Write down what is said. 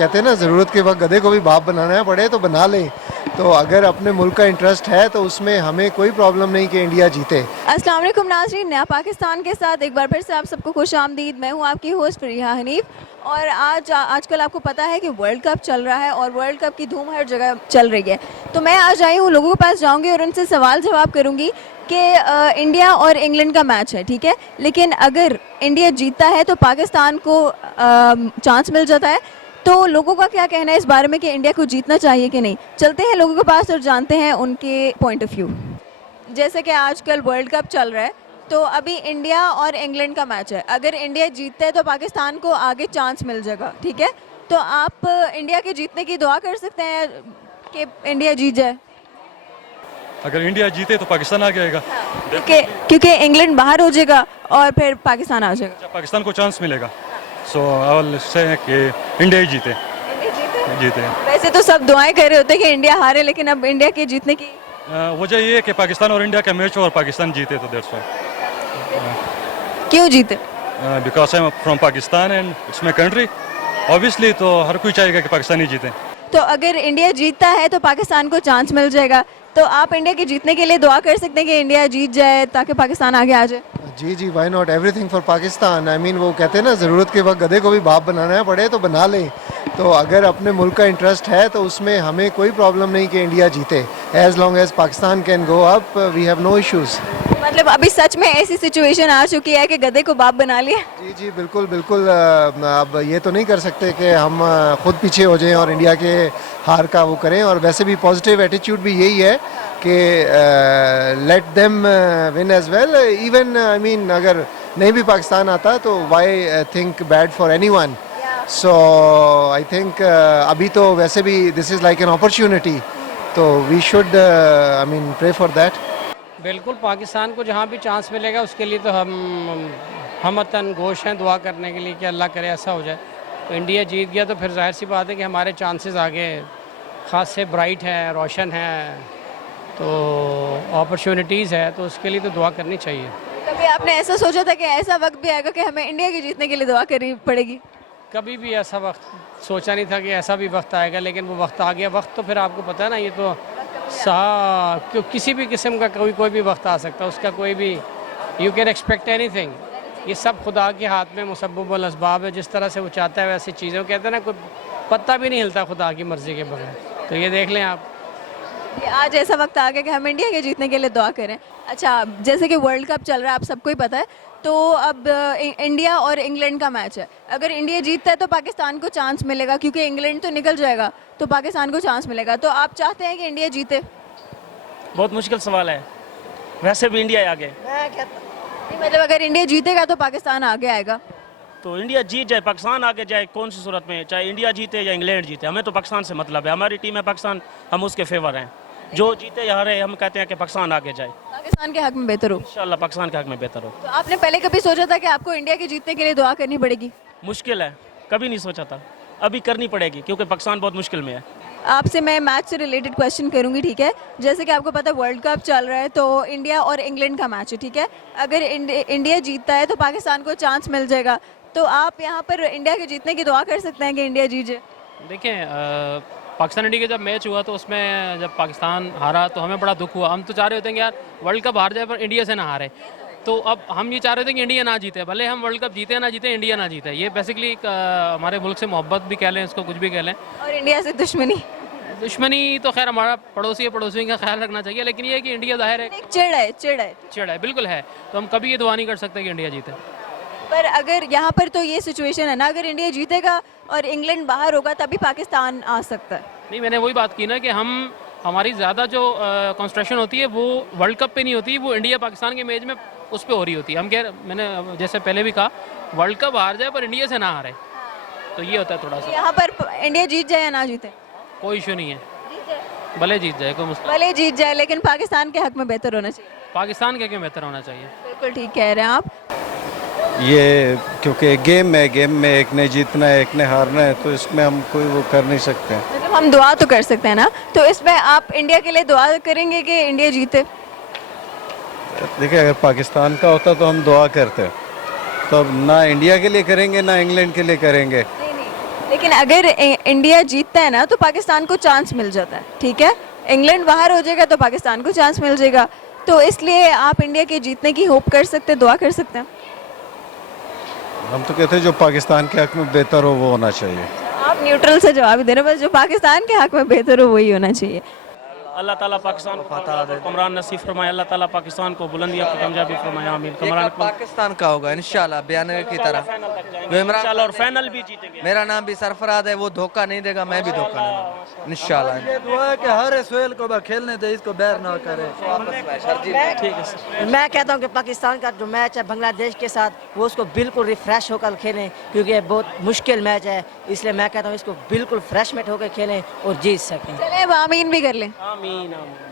कहते हैं ना, ज़रूरत के वक्त गधे को भी बाप बनाना पड़े तो बना लें। तो अगर अपने मुल्क का इंटरेस्ट है तो उसमें हमें कोई प्रॉब्लम नहीं कि इंडिया जीते। अस्सलाम वालेकुम नाज़रीन, नया पाकिस्तान के साथ एक बार फिर से आप सबको खुशामदीद। मैं हूं आपकी होस्ट फरीहा हनीफ और आजकल आपको पता है कि वर्ल्ड कप चल रहा है और वर्ल्ड कप की धूम हर जगह चल रही है। तो मैं आज आई हूं, लोगों के पास जाऊंगी और उनसे सवाल जवाब करूंगी कि इंडिया और इंग्लैंड का मैच है, ठीक है, लेकिन अगर इंडिया जीतता है तो पाकिस्तान को चांस मिल जाता है। तो लोगों का क्या कहना है इस बारे में कि इंडिया को जीतना चाहिए कि नहीं। चलते हैं लोगों के पास और जानते हैं उनके पॉइंट ऑफ व्यू। जैसे कि आजकल वर्ल्ड कप चल रहा है, तो अभी इंडिया और इंग्लैंड का मैच है। अगर इंडिया जीतता है तो पाकिस्तान को आगे चांस मिल जाएगा, ठीक है। तो आप इंडिया के जीतने की दुआ कर सकते हैं कि इंडिया जीत जाए। अगर इंडिया जीते तो पाकिस्तान आ जाएगा। क्योंकि इंग्लैंड बाहर हो जाएगा और फिर पाकिस्तान आ जाएगा। पाकिस्तान को चांस मिलेगा। सो आई से कि इंडिया ही जीते। जीते। वैसे तो सब दुआएं कर रहे होते हैं कि इंडिया हारे, लेकिन अब इंडिया के जीतने की वजह ये है कि पाकिस्तान और इंडिया का मैच हो और पाकिस्तान जीते, तो दैट्स व्हाई। क्यों जीते? Because I am from Pakistan and it's my country, obviously तो हर कोई चाहेगा कि पाकिस्तान ही जीते। तो अगर इंडिया जीतता है तो पाकिस्तान को चांस मिल जाएगा, तो आप इंडिया के जीतने के लिए दुआ कर सकते हैं कि इंडिया जीत जाए ताकि पाकिस्तान आगे आ जाए। जी जी, why not, everything for Pakistan. I mean, वो कहते हैं ना, ज़रूरत के वक्त गधे को भी बाप बनाना पड़े तो बना लें। तो अगर अपने मुल्क का इंटरेस्ट है तो उसमें हमें कोई प्रॉब्लम नहीं कि इंडिया जीते। As long as Pakistan can go up, we have no issues. मतलब अभी सच में ऐसी सिचुएशन आ चुकी है कि गधे को बाप बना लिया। जी जी, बिल्कुल बिल्कुल। अब ये तो नहीं कर सकते कि हम खुद पीछे हो जाएं और इंडिया के हार का वो करें। और वैसे भी पॉजिटिव एटीट्यूड भी यही है कि let them win as well. Even I mean, अगर नहीं भी पाकिस्तान आता तो why think bad for anyone. So I think अभी तो वैसे भी this is like an opportunity, तो we should I mean pray for that. बिल्कुल, पाकिस्तान को जहाँ भी चांस मिलेगा उसके लिए तो हम वतन गोश हैं दुआ करने के लिए कि अल्लाह करे ऐसा हो जाए। तो इंडिया जीत गया तो फिर जाहिर सी बात है कि हमारे चांसेस आगे ख़ास से ब्राइट हैं, रोशन हैं, तो अपॉर्चुनिटीज़ है, तो उसके लिए तो दुआ करनी चाहिए। कभी आपने ऐसा सोचा था कि ऐसा वक्त भी आएगा कि हमें इंडिया के जीतने के लिए दुआ करनी पड़ेगी? कभी भी ऐसा वक्त सोचा नहीं था कि ऐसा भी वक्त आएगा, लेकिन वो वक्त आ गया। वक्त तो फिर आपको पता है ना, ये तो क्यों किसी भी किस्म का कोई भी वक्त आ सकता है, उसका कोई भी यू कैन एक्सपेक्ट एनीथिंग। ये सब खुदा के हाथ में मुसब्बुल असबाब है, जिस तरह से वो चाहता है वैसी चीज़ें। कहते हैं ना, कोई पत्ता भी नहीं हिलता खुदा की मर्ज़ी के बगैर। तो ये देख लें आप, ये आज ऐसा वक्त आ गया कि हम इंडिया के जीतने के लिए दुआ करें। अच्छा, जैसे कि वर्ल्ड कप चल रहा है, आप सबको ही पता है, तो अब इंडिया और इंग्लैंड का मैच है। अगर इंडिया जीतता है तो पाकिस्तान को चांस मिलेगा, क्योंकि इंग्लैंड तो निकल जाएगा, तो पाकिस्तान को चांस मिलेगा। तो आप चाहते हैं कि इंडिया जीते? बहुत मुश्किल सवाल है, वैसे भी इंडिया आगे। नहीं, मतलब अगर इंडिया जीतेगा तो पाकिस्तान आगे आएगा। तो इंडिया जीत जाए, पाकिस्तान आगे जाए, कौन सी सूरत में, चाहे इंडिया जीते या इंग्लैंड जीते, हमें तो पाकिस्तान से मतलब है। हमारी टीम है पाकिस्तान, हम उसके फेवर हैं। जो जीते या हारे, हम कहते हैं कि पाकिस्तान आगे जाए। पाकिस्तान के हक में बेहतर हो। इंशाल्लाह पाकिस्तान के हक में बेहतर हो। तो आपने पहले कभी सोचा था कि आपको इंडिया के जीतने के लिए दुआ करनी पड़ेगी? मुश्किल है, कभी नहीं सोचा था, अभी करनी पड़ेगी क्योंकि पाकिस्तान बहुत मुश्किल में है। आपसे मैं मैच से रिलेटेड क्वेश्चन करूंगी, ठीक है। जैसे कि आपको पता है वर्ल्ड कप चल रहा है, तो इंडिया और इंग्लैंड का मैच है, ठीक है। अगर इंडिया जीतता है तो पाकिस्तान को चांस मिल जाएगा, तो आप यहाँ पर इंडिया के जीतने की दुआ कर सकते हैं कि इंडिया जीत जाए। देखें, पाकिस्तान इंडिया का जब मैच हुआ तो उसमें जब पाकिस्तान हारा तो हमें बड़ा दुख हुआ। हम तो चाह रहे होते हैं कि यार वर्ल्ड कप हार जाए पर इंडिया से ना हारे। तो अब हम ये चाह रहे थे कि इंडिया ना जीते, भले हम वर्ल्ड कप जीते ना जीते, इंडिया ना जीते। ये बेसिकली हमारे मुल्क से मोहब्बत भी कह लें, इसको कुछ भी कह लें, और इंडिया से दुश्मनी तो खैर हमारा पड़ोसी है, पड़ोसियों का ख्याल रखना चाहिए, लेकिन ये है कि इंडिया जाहिर है एक चिड़ है। बिल्कुल है। तो हम कभी ये दुआ नहीं कर सकते कि इंडिया जीते। पर अगर यहाँ पर तो ये सिचुएशन है ना, अगर इंडिया जीतेगा और इंग्लैंड बाहर होगा तभी पाकिस्तान आ सकता है। नहीं, मैंने वही बात की ना कि हमारी ज़्यादा जो कंसंट्रेशन होती है वो वर्ल्ड कप पे नहीं होती, वो इंडिया पाकिस्तान के मैच में उस पर हो रही होती है। मैंने जैसे पहले भी कहा, वर्ल्ड कप हार जाए पर इंडिया से ना हारे, तो ये होता है थोड़ा सा। यहाँ पर इंडिया जीत जाए या ना जीते, कोई इशू नहीं है, भले जीत जाए, कोई मुश्किल। भले जीत जाए, लेकिन पाकिस्तान के हक में बेहतर होना चाहिए। पाकिस्तान के क्यों बेहतर होना चाहिए? बिल्कुल ठीक कह रहे हैं आप। ये क्योंकि गेम में एक ने जीतना है, एक ने हारना है, तो इसमें हम कोई वो कर नहीं सकते। मतलब हम दुआ तो कर सकते हैं ना, तो इसमें आप इंडिया के लिए दुआ करेंगे कि इंडिया जीते? देखिए, अगर पाकिस्तान का होता तो हम दुआ करते, तो अब ना इंडिया के लिए करेंगे ना इंग्लैंड के लिए करेंगे। लेकिन अगर इंडिया जीतता है ना तो पाकिस्तान को चांस मिल जाता है, ठीक है। इंग्लैंड बाहर हो जाएगा तो पाकिस्तान को चांस मिल जाएगा, तो इसलिए आप इंडिया के जीतने की होप कर सकते हैं, दुआ कर सकते हैं। हम तो कहते हैं जो पाकिस्तान के हक में बेहतर हो वो होना चाहिए। आप न्यूट्रल से जवाब दे रहे हैं, बस जो पाकिस्तान के हक में बेहतर हो वही होना चाहिए। अल्लाह ताला पाकिस्तान को कमरान नसीब फरमाए, अल्लाह ताला पाकिस्तान को बुलंदियां की कामयाबी फरमाए, आमीन। कमरान को पाकिस्तान का होगा इंशाल्लाह, बयान की तरह इंशाल्लाह और फाइनल भी जीतेंगे। मेरा नाम भी सरफराज है, वो धोखा नहीं देगा, मैं भी धोखा नहीं दूंगा इंशाल्लाह। ये दुआ है कि हर सोहेल को बस खेलने दे, इसको बैर ना करे। ठीक है सर। मैं कहता हूँ कि पाकिस्तान का जो मैच है बांग्लादेश के साथ, वो उसको बिल्कुल रिफ्रेश होकर खेलें, क्योंकि ये बहुत मुश्किल मैच है, इसलिए मैं कहता हूँ इसको बिल्कुल फ्रेशमेंट होकर खेलें और जीत सकें। चले अब आमीन भी कर लें। आमीन आमीन।